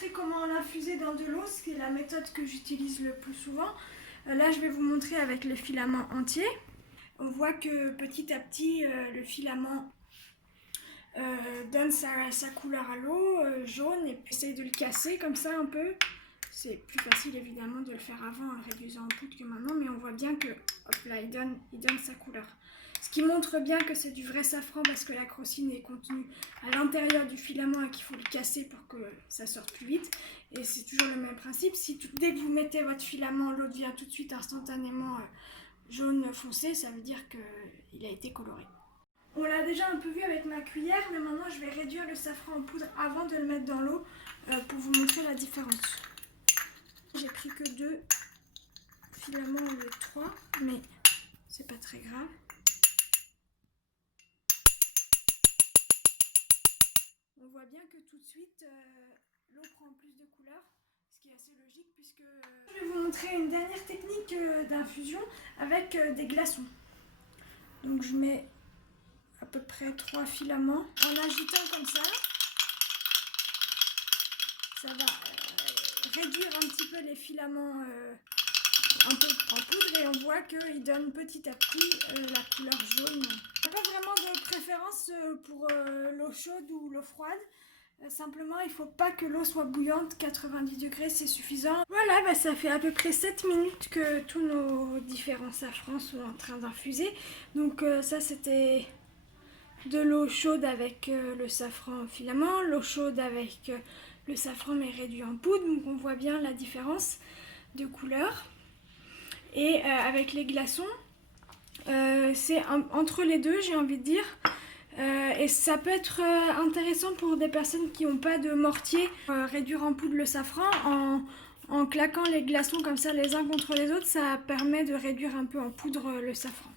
montrer comment l'infuser dans de l'eau, ce qui est la méthode que j'utilise le plus souvent. Là, je vais vous montrer avec le filament entier. On voit que petit à petit, le filament donne sa couleur à l'eau, jaune, et puis essaye de le casser comme ça un peu. C'est plus facile évidemment de le faire avant en le réduisant en poudre que maintenant, mais on voit bien que hop là, il donne sa couleur. Ce qui montre bien que c'est du vrai safran parce que la crocine est contenue à l'intérieur du filament et qu'il faut le casser pour que ça sorte plus vite. Et c'est toujours le même principe. Dès que vous mettez votre filament, l'eau devient tout de suite instantanément jaune foncé, ça veut dire qu'il a été coloré. On l'a déjà un peu vu avec ma cuillère, mais maintenant je vais réduire le safran en poudre avant de le mettre dans l'eau pour vous montrer la différence. J'ai pris que 2 filaments au lieu de 3, mais c'est pas très grave. On voit bien que tout de suite l'eau prend plus de couleur, ce qui est assez logique puisque... Je vais vous montrer une dernière technique d'infusion avec des glaçons. Donc je mets à peu près 3 filaments en agitant comme ça. Ça va réduire un petit peu les filaments un peu en poudre et on voit qu'il donne petit à petit la couleur jaune. Il n'y a pas vraiment de préférence pour l'eau chaude ou l'eau froide. Simplement, il ne faut pas que l'eau soit bouillante, 90 degrés c'est suffisant. Voilà, bah, ça fait à peu près 7 minutes que tous nos différents safrans sont en train d'infuser. Donc ça c'était de l'eau chaude avec le safran filament, l'eau chaude avec le safran mais réduit en poudre. Donc on voit bien la différence de couleur. Et avec les glaçons, c'est entre les deux, j'ai envie de dire. Et ça peut être intéressant pour des personnes qui n'ont pas de mortier. Réduire en poudre le safran en claquant les glaçons comme ça les uns contre les autres, ça permet de réduire un peu en poudre le safran.